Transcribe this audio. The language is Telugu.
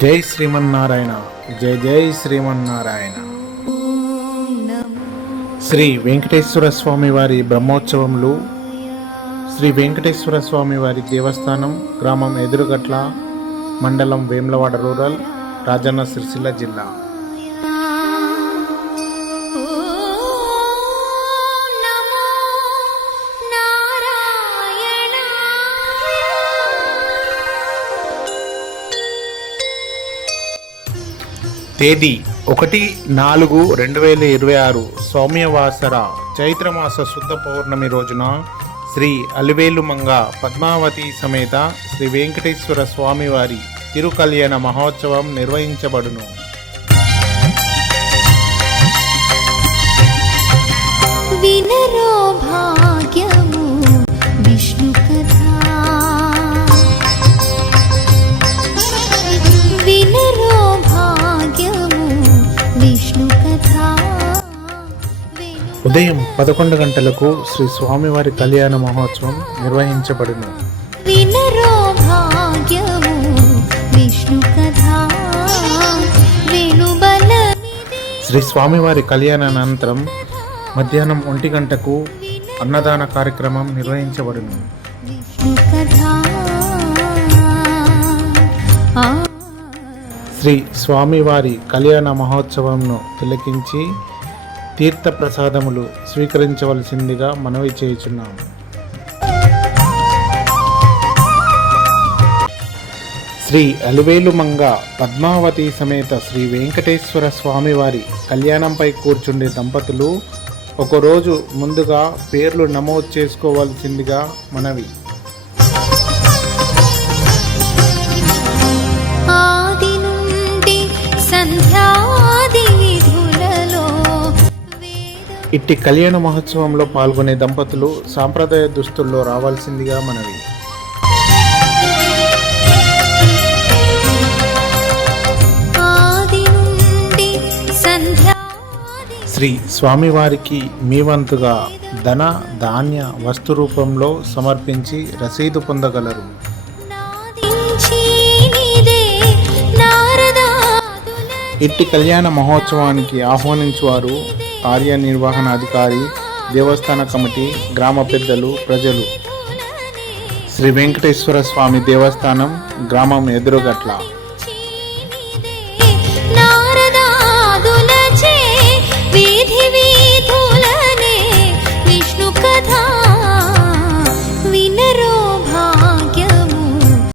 జై శ్రీమన్నారాయణ. జై జై శ్రీమన్నారాయణ. శ్రీ వెంకటేశ్వర స్వామి వారి బ్రహ్మోత్సవములు. శ్రీ వెంకటేశ్వర స్వామి వారి దేవస్థానం, గ్రామం ఎదురుగట్ల, మండలం వేములవాడ రూరల్, రాజన్న సిరిసిల్ల జిల్లా. తేదీ 1/4/2026 సౌమ్యవాసర చైత్రమాస శుద్ధ పౌర్ణమి రోజున శ్రీ అలివేలుమంగ పద్మావతి సమేత శ్రీ వెంకటేశ్వర స్వామి వారి తిరుకల్యాణ మహోత్సవం నిర్వహించబడును. వినరో భాగ్యము విష్ణు కథా, వినరో భాగ్యము విష్ణు కథా. ఉదయం 11 గంటలకు శ్రీ స్వామివారి కళ్యాణ మహోత్సవం నిర్వహించబడును. వినరో భాగ్యము విష్ణు కథా. శ్రీ స్వామివారి కళ్యాణానంతరం మధ్యాహ్నం 1 గంటకు అన్నదాన కార్యక్రమం నిర్వహించబడును. శ్రీ స్వామివారి కళ్యాణ మహోత్సవంను తిలకించి తీర్థ ప్రసాదములు స్వీకరించవలసిందిగా మనవి చేయుచున్నాము. శ్రీ అలివేలుమంగ పద్మావతి సమేత శ్రీ వెంకటేశ్వర స్వామివారి కళ్యాణంపై కూర్చుండే దంపతులు ఒకరోజు ముందుగా పేర్లు నమోదు చేసుకోవాల్సిందిగా మనవి. ఇట్టి కళ్యాణ మహోత్సవంలో పాల్గొనే దంపతులు సాంప్రదాయ దుస్తుల్లో రావాల్సిందిగా మనవి. శ్రీ స్వామివారికి మీ వంతుగా ధన ధాన్య వస్తు రూపంలో సమర్పించి రసీదు పొందగలరు. ఇట్టి కళ్యాణ మహోత్సవానికి ఆహ్వానించువారు కార్యనిర్వహణాధికారి, దేవస్థాన కమిటీ, గ్రామ పెద్దలు, ప్రజలు. శ్రీ వెంకటేశ్వర స్వామి దేవస్థానం, గ్రామం ఎదురుగట్ల.